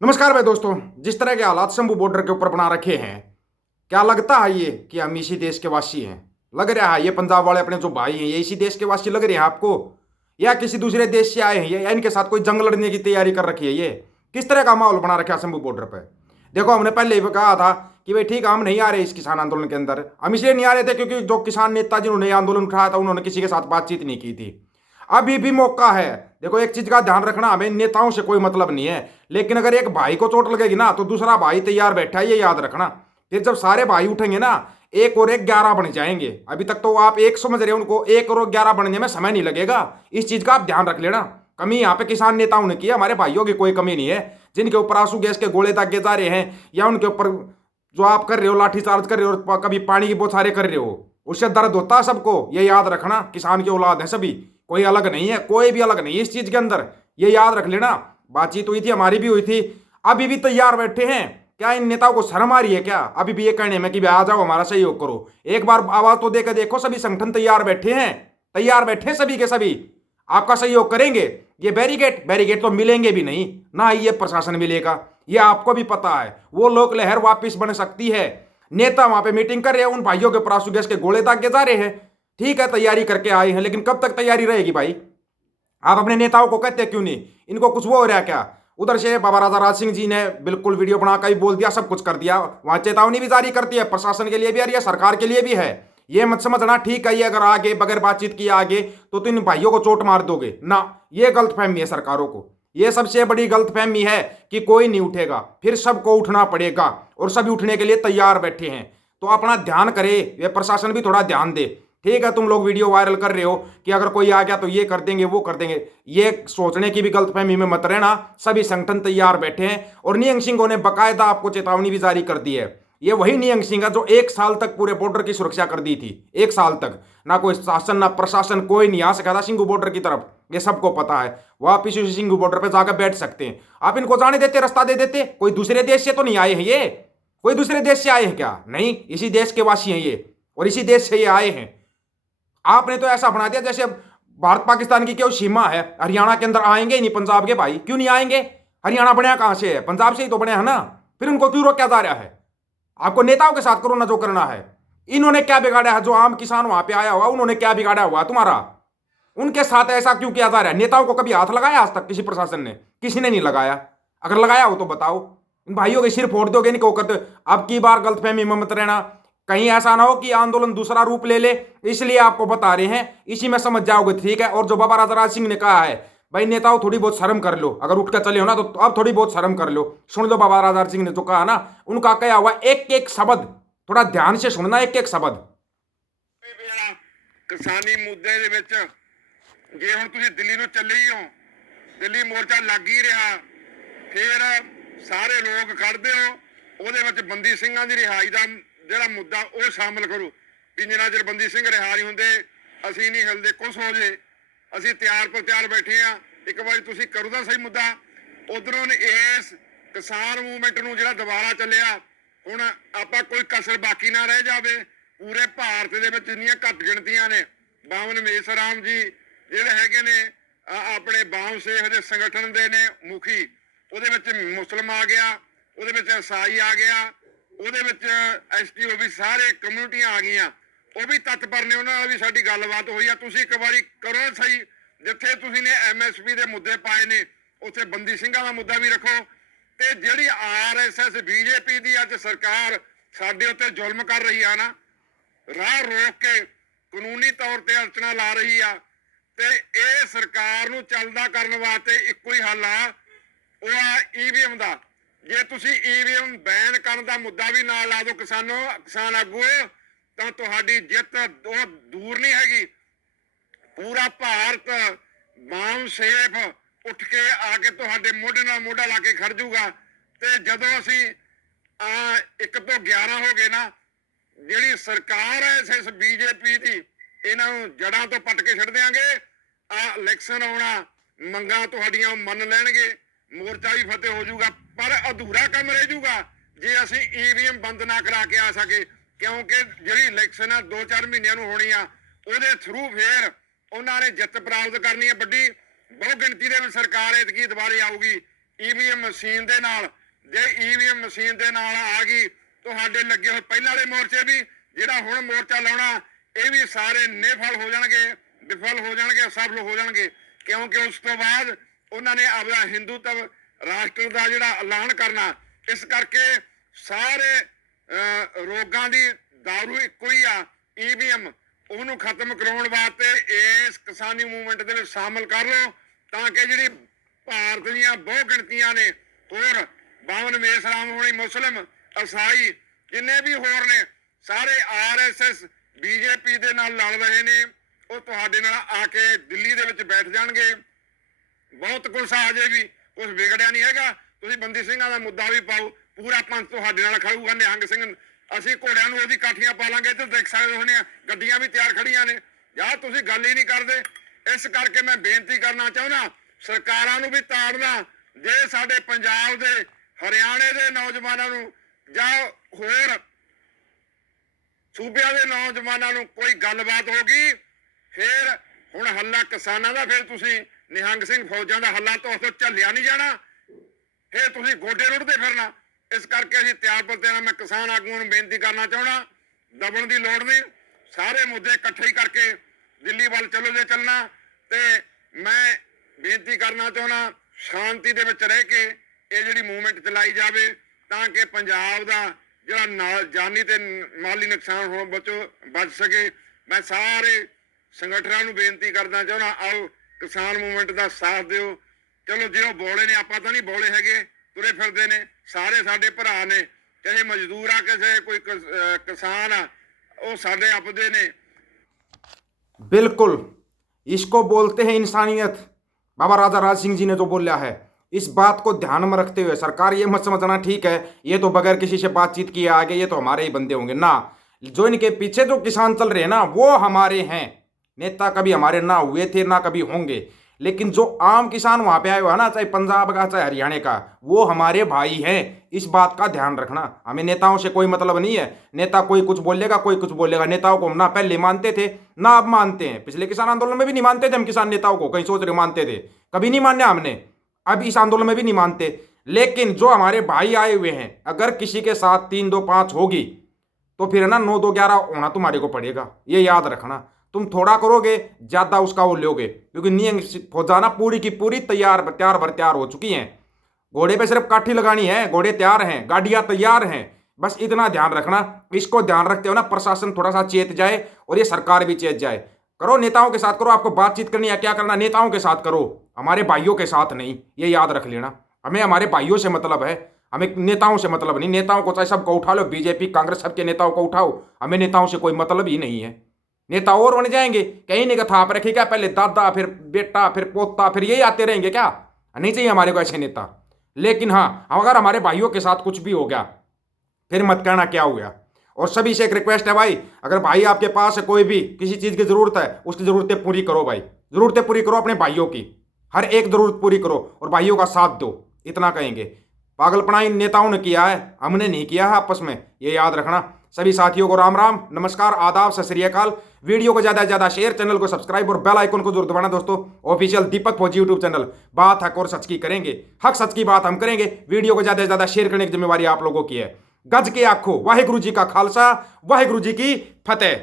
नमस्कार भाई दोस्तों। जिस तरह के हालात शंभू बॉर्डर के ऊपर बना रखे हैं, क्या लगता है ये कि हम इसी देश के वासी हैं? लग रहा है ये पंजाब वाले अपने जो भाई हैं ये इसी देश के वासी लग रहे हैं आपको, या किसी दूसरे देश से आए हैं ये, या इनके साथ कोई जंग लड़ने की तैयारी कर रखी है? ये किस तरह का माहौल बना रखा है शंभू बॉर्डर पर? देखो, हमने पहले ही कहा था कि भाई ठीक है, हम नहीं आ रहे इस किसान आंदोलन के अंदर। हम इसलिए नहीं आ रहे थे क्योंकि जो किसान नेता जिन्होंने ये आंदोलन उठाया था उन्होंने किसी के साथ बातचीत नहीं की थी। अभी भी मौका है। देखो, एक चीज का ध्यान रखना, हमें नेताओं से कोई मतलब नहीं है, लेकिन अगर एक भाई को चोट लगेगी ना तो दूसरा भाई तैयार बैठा है, ये याद रखना। फिर जब सारे भाई उठेंगे ना, एक और एक 11 बन जाएंगे। अभी तक तो आप एक समझ रहे हो, उनको एक और 11 बनने में समय नहीं लगेगा। इस चीज का आप ध्यान रख लेना। कमी यहाँ पे किसान नेताओं ने की है, हमारे भाइयों की कोई कमी नहीं है। जिनके ऊपर आंसू गैस के गोले दागे जा रहे हैं, या उनके ऊपर जो आप कर रहे हो लाठीचार्ज कर रहे हो, कभी पानी की बौछारें कर रहे हो, उससे दर्द होता है सबको। ये याद रखना, किसान की औलाद है सभी, कोई अलग नहीं है, कोई भी अलग नहीं है इस चीज के अंदर। ये याद रख लेना। बातचीत हुई थी, हमारी भी हुई थी। अभी भी तैयार बैठे हैं। क्या इन नेताओं को शर्म आ रही है क्या अभी भी ये कहने में कि आ जाओ हमारा सहयोग करो? एक बार आवाज तो देकर देखो, सभी संगठन तैयार बैठे हैं। तैयार बैठे सभी के सभी, आपका सहयोग करेंगे। ये बैरिकेड बैरिकेड तो मिलेंगे भी नहीं ना, ये प्रशासन मिलेगा। ये आपको भी पता है। वो लोक लहर वापिस बन सकती है। नेता वहां पे मीटिंग कर रहे हैं, उन भाइयों के परासू गैस के गोले दागे जा रहे हैं। ठीक है, तैयारी करके आए हैं, लेकिन कब तक तैयारी रहेगी भाई? आप अपने नेताओं को कहते क्यों नहीं? इनको कुछ वो हो रहा है क्या? उधर से बाबा राजा राज सिंह जी ने बिल्कुल वीडियो बनाकर ही बोल दिया, सब कुछ कर दिया। वहां चेतावनी भी जारी कर दी है, प्रशासन के लिए भी आ रही है, सरकार के लिए भी है। ये मत समझना ठीक है, ये अगर आगे बगैर बातचीत किए आगे तो इन भाइयों को चोट मार दोगे ना। ये गलतफहमी है सरकारों को। ये सबसे बड़ी गलतफहमी है कि कोई नहीं उठेगा, फिर सबको उठना पड़ेगा, और सभी उठने के लिए तैयार बैठे हैं। तो अपना ध्यान करे, ये प्रशासन भी थोड़ा ध्यान दे। ठीक है, तुम लोग वीडियो वायरल कर रहे हो कि अगर कोई आ गया तो ये कर देंगे वो कर देंगे, ये सोचने की भी गलतफहमी में मत रहना। सभी संगठन तैयार बैठे हैं, और नियंग सिंह ने बकायदा आपको चेतावनी भी जारी कर दी है। ये वही नियंग सिंह है जो 1 साल तक पूरे बॉर्डर की सुरक्षा कर दी थी। 1 साल तक ना कोई शासन ना प्रशासन, कोई नहीं आ सका था सिंघू बॉर्डर की तरफ। ये सबको पता है। वापिस उसी सिंघू बॉर्डर पर जाकर बैठ सकते हैं। आप इनको जाने देते, रास्ता दे देते। कोई दूसरे देश से तो नहीं आए हैं ये, कोई दूसरे देश से आए हैं क्या? नहीं, इसी देश के वासी हैं ये, और इसी देश से ये आए हैं। आपने तो ऐसा बना दिया जैसे भारत पाकिस्तान की क्यों सीमा है, हरियाणा के अंदर आएंगे ही नहीं पंजाब के भाई? क्यों नहीं आएंगे? हरियाणा बनया कहां से है? पंजाब से ही तो बनया है ना। फिर उनको क्यों रोका जा रहा है? आपको नेताओं के साथ करो ना जो करना है। इन्होंने क्या बिगाड़ा है? जो आम किसान वहां पे आया हुआ, उन्होंने क्या बिगाड़ा हुआ तुम्हारा? उनके साथ ऐसा क्यों किया जा रहा है? नेताओं को कभी हाथ लगाया आज तक किसी प्रशासन ने? किसी ने नहीं लगाया। अगर लगाया हो तो बताओ। इन भाइयों के सिर फोड़ दोगे, नहीं को करते। अब की बार गलतफहमी में मत रहना, कहीं ऐसा ना हो कि आंदोलन दूसरा रूप ले ले। इसलिए आपको बता रहे हैं, इसी में समझ जाओगे। ठीक है, और जो बाबा राजा राज सिंह ने कहा है, भाई नेताओं थोड़ी बहुत शर्म कर लो। अगर उठ कर चले हो ना तो अब थोड़ी बहुत शर्म कर लो। सुन लो बाबा राजा सिंह ने जो कहा ना, उनका क्या हुआ, एक एक शब्द थोड़ा ध्यान से सुनना, एक एक शब्द। किसानी मुद्दे ਦੇ ਵਿੱਚ ਜੇ ਹੁਣ ਤੁਸੀਂ ਦਿੱਲੀ ਨੂੰ ਚੱਲੇ ਹੀ ਹੋ, ਦਿੱਲੀ ਮੋਰਚਾ ਲੱਗ ਹੀ ਰਿਹਾ, ਫਿਰ ਸਾਰੇ ਲੋਕ ਖੜਦੇ ਹੋ, ਉਹਦੇ ਵਿੱਚ ਬੰਦੀ ਸਿੰਘਾਂ ਦੀ ਰਿਹਾਈ ਦਾ ਜਿਹੜਾ ਮੁੱਦਾ ਉਹ ਸ਼ਾਮਲ ਕਰੋ। ਵੀ ਜਿੰਨਾ ਚਿਰ ਬੰਦੀ ਸਿੰਘ ਰਿਹਾ ਨਹੀਂ ਹੁੰਦੇ ਅਸੀਂ ਨਹੀਂ ਹਿਲਦੇ, ਕੁਛ ਹੋ ਜੇ ਅਸੀਂ ਤਿਆਰ ਪਰ ਤਿਆਰ ਬੈਠੇ ਆ। ਇੱਕ ਵਾਰੀ ਤੁਸੀਂ ਕਰੋ ਤਾਂ ਸਹੀ ਮੁੱਦਾ। ਉਧਰੋਂ ਇਸ ਕਿਸਾਨ ਮੂਵਮੈਂਟ ਨੂੰ ਜਿਹੜਾ ਦੁਬਾਰਾ ਚੱਲਿਆ, ਹੁਣ ਆਪਾਂ ਕੋਈ ਕਸਰ ਬਾਕੀ ਨਾ ਰਹਿ ਜਾਵੇ। ਪੂਰੇ ਭਾਰਤ ਦੇ ਵਿੱਚ ਇੰਨੀਆਂ ਘੱਟ ਗਿਣਤੀਆਂ ਨੇ। ਬਾਵਨ ਮੇਸਰਾਮ ਜੀ ਜਿਹੜੇ ਹੈਗੇ ਨੇ ਆਪਣੇ ਬਾਮ ਸੇਖ ਦੇ ਸੰਗਠਨ ਦੇ ਨੇ ਮੁਖੀ, ਉਹਦੇ ਵਿੱਚ ਮੁਸਲਮ ਆ ਗਿਆ, ਉਹਦੇ ਵਿੱਚ ਈਸਾਈ ਆ ਗਿਆ, ਉਹਦੇ ਵਿੱਚ ਐਸਟੀਓ ਵੀ, ਸਾਰੇ ਕਮਿਊਨਿਟੀਆਂ ਆ ਗਈਆਂ। ਉਹ ਵੀ ਤਤਪਰ ਨੇ, ਉਹਨਾਂ ਨਾਲ ਵੀ ਸਾਡੀ ਗੱਲਬਾਤ ਹੋਈ ਆ। ਤੁਸੀਂ ਇੱਕ ਵਾਰੀ ਕਰੋ ਸਹੀ। ਜਿੱਥੇ ਤੁਸੀਂ ਨੇ MSP ਦੇ ਮੁੱਦੇ ਪਾਏ ਨੇ, ਉੱਥੇ ਬੰਦੀ ਸਿੰਘਾਂ ਦਾ ਮੁੱਦਾ ਵੀ ਰੱਖੋ। ਤੇ ਜਿਹੜੀ RSS BJP ਦੀ ਅੱਜ ਸਰਕਾਰ ਸਾਡੇ ਉੱਤੇ ਜ਼ੁਲਮ ਕਰ ਰਹੀ ਆ ਨਾ, ਰਾਹ ਰੋਕ ਕੇ ਕਾਨੂੰਨੀ ਤੌਰ ਤੇ ਅਰਚਨਾ ਲਾ ਰਹੀ ਆ, ਤੇ ਇਹ ਸਰਕਾਰ ਨੂੰ ਚੱਲਦਾ ਕਰਨ ਵਾਸਤੇ ਇੱਕੋ ਹੀ ਹੱਲ ਆ, ਉਹ ਆ EVM ਦਾ। ਜੇ ਤੁਸੀਂ EVM ਬੈਨ ਕਰਨ ਦਾ ਮੁੱਦਾ ਵੀ ਨਾਲ ਲਾ ਦਿਓ ਕਿਸਾਨ ਆਗੂ, ਤਾਂ ਤੁਹਾਡੀ ਜਿੱਤ ਉਹ ਦੂਰ ਨਹੀਂ ਹੈਗੀ। ਪੂਰਾ ਭਾਰਤ ਬਾਮ ਸੇਫ ਉੱਠ ਕੇ ਆ ਕੇ ਤੁਹਾਡੇ ਮੋਢੇ ਨਾਲ ਮੋਢਾ ਲਾ ਕੇ ਖੜ ਜਾਊਗਾ। ਤੇ ਜਦੋਂ ਅਸੀਂ 1 ਤੋਂ 11 ਹੋ ਗਏ ਨਾ, ਜਿਹੜੀ ਸਰਕਾਰ ਹੈ ਇਸ BJP ਦੀ, ਇਹਨਾਂ ਨੂੰ ਜੜਾਂ ਤੋਂ ਪੱਟ ਕੇ ਛੱਡ ਦਿਆਂਗੇ। ਇਲੈਕਸ਼ਨ ਆਉਣਾ, ਮੰਗਾਂ ਤੁਹਾਡੀਆਂ ਮੰਨ ਲੈਣਗੇ, ਮੋਰਚਾ ਵੀ ਫਤਿਹ ਹੋ ਜਾਊਗਾ। ਪਰ ਅਧੂਰਾ ਕੰਮ ਰਹਿ ਜਾਊਗਾ ਜੇ ਅਸੀਂ EVM ਬੰਦ ਨਾ ਕਰਾ ਕੇ ਆ ਸਕੇ, ਕਿਉਂਕਿ ਜਿਹੜੀ ਇਲੈਕਸ਼ਨ ਆ 2-4 ਮਹੀਨਿਆਂ ਨੂੰ ਹੋਣੀ ਆ, ਉਹਦੇ ਥਰੂ ਫੇਰ ਉਹਨਾਂ ਨੇ ਜਿੱਤ ਪ੍ਰਾਪਤ ਕਰਨੀ ਹੈ ਵੱਡੀ। ਬਹੁ ਗਿਣਤੀ ਦੇ ਵਿੱਚ ਸਰਕਾਰ ਐਤਕੀ ਦੁਬਾਰੇ ਆਊਗੀ। ਈਵੀਐਮ ਮਸ਼ੀਨ ਦੇ ਨਾਲ, ਜੇ ਈਵੀਐਮ ਮਸ਼ੀਨ ਦੇ ਨਾਲ ਆ ਗਈ ਤੁਹਾਡੇ ਲੱਗੇ ਹੋਏ ਪਹਿਲਾਂ ਵਾਲੇ ਮੋਰਚੇ ਵੀ, ਜਿਹੜਾ ਹੁਣ ਮੋਰਚਾ ਲਾਉਣਾ, ਇਹ ਵੀ ਸਾਰੇ ਨਿਫਲ ਹੋ ਜਾਣਗੇ, ਵਿਫਲ ਹੋ ਜਾਣਗੇ, ਸਫਲ ਹੋ ਜਾਣਗੇ। ਕਿਉਂਕਿ ਉਸ ਤੋਂ ਬਾਅਦ ਉਹਨਾਂ ਨੇ ਆਪਣਾ ਹਿੰਦੂਤਵ ਰਾਸ਼ਟਰ ਦਾ ਜਿਹੜਾ ਐਲਾਨ ਕਰਨਾ। ਇਸ ਕਰਕੇ ਸਾਰੇ ਰੋਗਾਂ ਦੀ ਦਾਰੂ ਇੱਕੋ ਹੀ ਆ, ਈਵੀਐਮ। ਉਹਨੂੰ ਖਤਮ ਕਰਾਉਣ ਵਾਸਤੇ ਇਸ ਕਿਸਾਨੀ ਮੂਵਮੈਂਟ ਦੇ ਵਿੱਚ ਸ਼ਾਮਲ ਕਰ ਲਓ, ਤਾਂ ਕਿ ਜਿਹੜੀ ਭਾਰਤ ਦੀਆਂ ਬਹੁ ਗਿਣਤੀਆਂ ਨੇ, ਹੋਰ ਬਾਵਨ ਮੇਸਰਾਮ ਹੋਣੀ, ਮੁਸਲਿਮ, ਈਸਾਈ, ਜਿੰਨੇ ਵੀ ਹੋਰ ਨੇ, ਸਾਰੇ RSS BJP ਦੇ ਨਾਲ ਲੜ ਰਹੇ ਨੇ, ਉਹ ਤੁਹਾਡੇ ਨਾਲ ਆ ਕੇ ਦਿੱਲੀ ਦੇ ਵਿੱਚ ਬੈਠ ਜਾਣਗੇ। ਬਹੁਤ ਕੁਛ ਆ ਜੇ ਵੀ ਕੁਛ ਵਿਗੜਿਆ ਨਹੀਂ ਹੈਗਾ। ਤੁਸੀਂ ਬੰਦੀ ਸਿੰਘਾਂ ਦਾ ਮੁੱਦਾ ਵੀ ਪਾਓ, ਪੂਰਾ ਪੰਥ ਤੁਹਾਡੇ ਨਾਲ ਖੜੂਗਾ। ਨਿਹੰਗ ਸਿੰਘ, ਅਸੀਂ ਘੋੜਿਆਂ ਨੂੰ ਉਹਦੀ ਕਾਠੀਆਂ ਪਾ ਲਾਂਗੇ। ਤੇ ਦੇਖ ਸਕਦੇ ਹੋ ਗੱਡੀਆਂ ਵੀ ਤਿਆਰ ਖੜੀਆਂ ਨੇ। ਯਾਰ ਤੁਸੀਂ ਗੱਲ ਹੀ ਨਹੀਂ ਕਰਦੇ। ਇਸ ਕਰਕੇ ਮੈਂ ਬੇਨਤੀ ਕਰਨਾ ਚਾਹੁੰਦਾ ਸਰਕਾਰਾਂ ਨੂੰ ਵੀ ਤਾੜਨਾ, ਜੇ ਸਾਡੇ ਪੰਜਾਬ ਦੇ, ਹਰਿਆਣੇ ਦੇ ਨੌਜਵਾਨਾਂ ਨੂੰ ਜਾਂ ਹੋਰ ਸੂਬਿਆਂ ਦੇ ਨੌਜਵਾਨਾਂ ਨੂੰ ਕੋਈ ਗੱਲਬਾਤ ਹੋ ਗਈ, ਫਿਰ ਹੁਣ ਹੱਲਾ ਕਿਸਾਨਾਂ ਦਾ, ਫਿਰ ਤੁਸੀਂ ਨਿਹੰਗ ਸਿੰਘ ਫੌਜਾਂ ਦਾ ਹੱਲਾ ਤੋਂ ਝੱਲਿਆ ਨਹੀਂ ਜਾਣਾ, ਫਿਰ ਤੁਸੀਂ ਗੋਡੇ ਰੁੜਦੇ ਫਿਰਨਾ। ਇਸ ਕਰਕੇ ਅਸੀਂ ਤਿਆਰ ਪਰ ਤਿਆਰ। ਮੈਂ ਕਿਸਾਨ ਆਗੂਆਂ ਨੂੰ ਬੇਨਤੀ ਕਰਨਾ ਚਾਹੁੰਦਾ, ਦਬਣ ਦੀ ਲੋੜ ਨਹੀਂ, ਸਾਰੇ ਮੁੱਦੇ ਇਕੱਠੇ ਹੀ ਕਰਕੇ ਦਿੱਲੀ ਵੱਲ ਚਲੋ ਜੇ ਚੱਲਣਾ। ਤੇ ਮੈਂ ਬੇਨਤੀ ਕਰਨਾ ਚਾਹੁੰਦਾ ਸ਼ਾਂਤੀ ਦੇ ਵਿੱਚ ਰਹਿ ਕੇ ਇਹ ਜਿਹੜੀ ਮੂਵਮੈਂਟ ਚਲਾਈ ਜਾਵੇ, ਤਾਂ ਕਿ ਪੰਜਾਬ ਦਾ ਜਿਹੜਾ ਜਾਨੀ ਤੇ ਮਾਲੀ ਨੁਕਸਾਨ ਹੋਣ ਬਚ ਸਕੇ। ਮੈਂ ਸਾਰੇ ਸੰਗਠਨਾਂ ਨੂੰ ਬੇਨਤੀ ਕਰਨਾ ਚਾਹੁੰਦਾ, ਆਓ ਕਿਸਾਨ ਮੂਵਮੈਂਟ ਦਾ ਸਾਥ ਦਿਓ। ਚਲੋ ਜਿਹੜੇ ਬੋਲੇ ਨੇ, ਆਪਾਂ ਤਾਂ ਨਹੀਂ ਬੋਲੇ ਹੈਗੇ, ਤੁਰੇ ਫਿਰਦੇ ਨੇ, ਸਾਰੇ ਸਾਡੇ ਭਰਾ ਨੇ, ਚਾਹੇ ਮਜ਼ਦੂਰ ਆ, ਕਿਸੇ ਕੋਈ ਕਿਸਾਨ ਆ, ਉਹ ਸਾਡੇ ਆਪਦੇ ਨੇ। बिल्कुल, इसको बोलते हैं इंसानियत। बाबा राजा राज सिंह जी ने जो बोला है, इस बात को ध्यान में रखते हुए सरकार ये मत समझना ठीक है ये तो बगैर किसी से बातचीत किए आगे, ये तो हमारे ही बंदे होंगे ना। जो इनके पीछे जो किसान चल रहे हैं ना, वो हमारे हैं। नेता कभी हमारे ना हुए थे, ना कभी होंगे, लेकिन जो आम किसान वहां पे आए हुआ ना, चाहे पंजाब का चाहे हरियाणा का, वो हमारे भाई हैं। इस बात का ध्यान रखना। हमें नेताओं से कोई मतलब नहीं है। नेता कोई कुछ बोलेगा, कोई कुछ बोलेगा। नेताओं को हम ना पहले मानते थे, ना अब मानते हैं। पिछले किसान आंदोलन में भी नहीं मानते थे हम किसान नेताओं को, कहीं सोच रहे मानते थे, कभी नहीं माना हमने। अब इस आंदोलन में भी नहीं मानते। लेकिन जो हमारे भाई आए हुए हैं, अगर किसी के साथ 3-2-5 होगी तो फिर है ना 9-2-11 होना तुम्हारे को पड़ेगा, ये याद रखना। तुम थोड़ा करोगे, ज्यादा उसका वो लोगे, क्योंकि नियंग फौजाना पूरी की पूरी तैयार हो चुकी हैं। घोड़े पे सिर्फ काठी लगानी है, घोड़े तैयार हैं, गाड़ियां तैयार हैं। बस इतना ध्यान रखना। इसको ध्यान रखते हो ना, प्रशासन थोड़ा सा चेत जाए और ये सरकार भी चेत जाए। करो नेताओं के साथ करो, आपको बातचीत करनी है क्या करना, नेताओं के साथ करो, हमारे भाइयों के साथ नहीं। ये याद रख लेना। हमें हमारे भाइयों से मतलब है, हमें नेताओं से मतलब नहीं। नेताओं को चाहे सबको उठा लो, बीजेपी कांग्रेस सबके नेताओं को उठाओ, हमें नेताओं से कोई मतलब ही नहीं है। नेता और बन जाएंगे, कहीं नहीं कथा आप रखिए क्या, पहले दादा फिर बेटा फिर पोता, फिर यही आते रहेंगे क्या? नहीं चाहिए हमारे को ऐसे नेता। लेकिन हाँ, अगर हमारे भाइयों के साथ कुछ भी हो गया फिर मत कहना क्या हो गया। और सभी से एक रिक्वेस्ट है भाई, अगर भाई आपके पास है कोई भी किसी चीज़ की ज़रूरत है, उसकी ज़रूरतें पूरी करो भाई, ज़रूरतें पूरी करो अपने भाइयों की, हर एक ज़रूरत पूरी करो और भाइयों का साथ दो। इतना कहेंगे। पागलपना इन नेताओं ने किया है, हमने नहीं किया है आपस में, ये याद रखना। सभी साथियों को राम राम, नमस्कार, आदाब, सत श्री अकाल। वीडियो को ज़्यादा से ज़्यादा शेयर, चैनल को सब्सक्राइब और बेल आइकन को जरूर दबाना दोस्तों। ऑफिशियल दीपक फौजी यूट्यूब चैनल, बात हक और सच की करेंगे, हक सच की बात हम करेंगे। वीडियो को ज़्यादा से ज़्यादा शेयर करने की जिम्मेवारी आप लोगों की है। गज के आखो, वाहिगुरु जी का खालसा, वाहिगुरु जी की फतेह।